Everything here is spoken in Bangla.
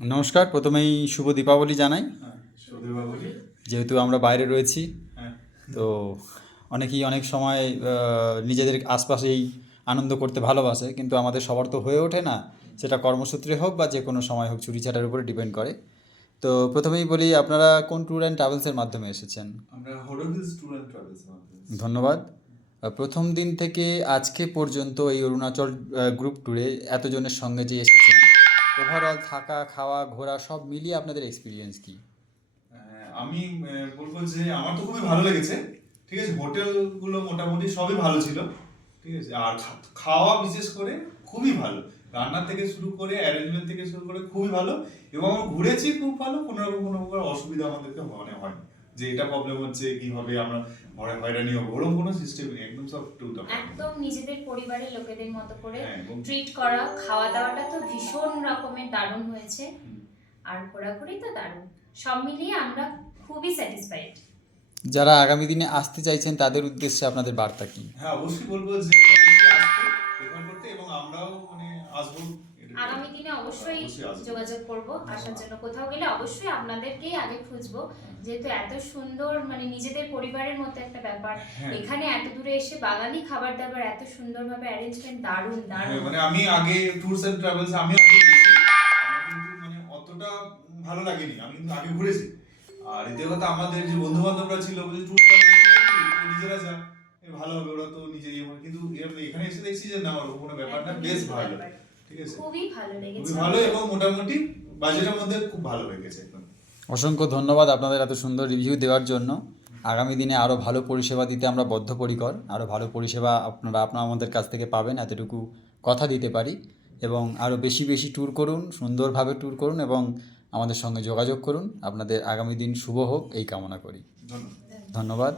নমস্কার, প্রথমেই শুভ দীপাবলি জানাই। হ্যাঁ, সুদীপাবলি। যেহেতু আমরা বাইরে রয়েছি, হ্যাঁ, তো অনেকেই অনেক সময় নিজেদের আশপাশেই আনন্দ করতে ভালোবাসে, কিন্তু আমাদের সবার তো হয়ে ওঠে না। সেটা কর্মসূত্রে হোক বা যে কোনো সময় হোক, ছুটিছাটার উপরে ডিপেন্ড করে। তো প্রথমেই বলি, আপনারা কোন ট্যুর অ্যান্ড ট্রাভেলসের মাধ্যমে এসেছেন? আমরা হরো হিলস ট্যুর অ্যান্ড ট্রাভেলস মাধ্যমে এসেছি। ধন্যবাদ। প্রথম দিন থেকে আজকে পর্যন্ত এই অরুণাচল গ্রুপ ট্যুরে এতজনের সঙ্গে যে এসেছেন, ওভারঅল থাকা, খাওয়া, ঘোরা সব মিলিয়ে আপনাদের এক্সপিরিয়েন্স কী? আমি বলবো যে আমার তো খুবই ভালো লেগেছে। ঠিক আছে, হোটেলগুলো মোটামুটি সবই ভালো ছিল। ঠিক আছে, আর খাওয়া বিশেষ করে খুবই ভালো। রান্না থেকে শুরু করে অ্যারেঞ্জমেন্ট থেকে শুরু করে খুবই ভালো। এবং আমরা ঘুরেছি খুব ভালো, কোনো প্রকার অসুবিধা আমাদেরকে মনে হয়নি যে এটা প্রবলেম হচ্ছে, কিভাবে আমরা হয়রানি হবো, ওরকম কোনো সিস্টেম নেই। একদম সব টুকটাক। একদম নিজেদের পরিবারের লোকেদের মতো করে হ্যাঁ, এবং ট্রিট করা, খাওয়া দাওয়াটা তো ভীষণ রকমের দারুণ হয়েছে। হুম। আর ঘোরাঘুরি তো দারুণ। সব মিলিয়ে আমরা খুবই স্যাটিসফাইড। যারা আগামী দিনে আসতে চাইছেন তাদের উদ্দেশ্যে আপনাদের বার্তা কী? হ্যাঁ, অবশ্যই বলবো যে অবশ্যই আসতে, প্রেফার করতে, এবং আমরাও আসবো। আগামী দিনে অবশ্যই আসবো। যোগাযোগ করব আসার জন্য। কোথাও গেলে অবশ্যই আপনাদেরকেই আগে খুঁজবো, যেহেতু এত সুন্দর নিজেদের পরিবারের মতো একটা ব্যাপার। হ্যাঁ। এখানে এত দূরে এসে বাঙালি খাবার দাবার এত সুন্দরভাবে অ্যারেঞ্জমেন্ট, দারুণ হ্যাঁ, দারুণ। আমি আগে ট্যুরস এন্ড ট্রাভেলস আমি আগে গেছি। আমার কিন্তু অতটা ভালো লাগেনি। আমি কিন্তু আগে ঘুরেছি। আর এতে কথা আমাদের যে বন্ধু বান্ধবরা ছিল, বলছে ট্যুর ট্রাভেলস নিজেরা যা, ভালো হবে, ওরা তো নিজেই। কিন্তু এখানে এসে দেখছি যে না, ওরকম কোনো ব্যাপার না, বেশ ভালো। ঠিক আছে, খুবই ভালো লেগেছে, খুবই ভালো, এবং মোটামুটি বাজেটের মধ্যে খুব ভালো হয়ে গেছে একদম। অসংখ্য ধন্যবাদ আপনাদের এত সুন্দর রিভিউ দেওয়ার জন্য। আগামী দিনে আরও ভালো পরিষেবা দিতে আমরা বদ্ধপরিকর। আরও ভালো পরিষেবা আপনারা আমাদের কাছ থেকে পাবেন, এতটুকু কথা দিতে পারি। এবং আরও বেশি বেশি ট্যুর করুন, সুন্দরভাবে ট্যুর করুন এবং আমাদের সঙ্গে যোগাযোগ করুন। আপনাদের আগামী দিন শুভ হোক এই কামনা করি। ধন্যবাদ। ধন্যবাদ।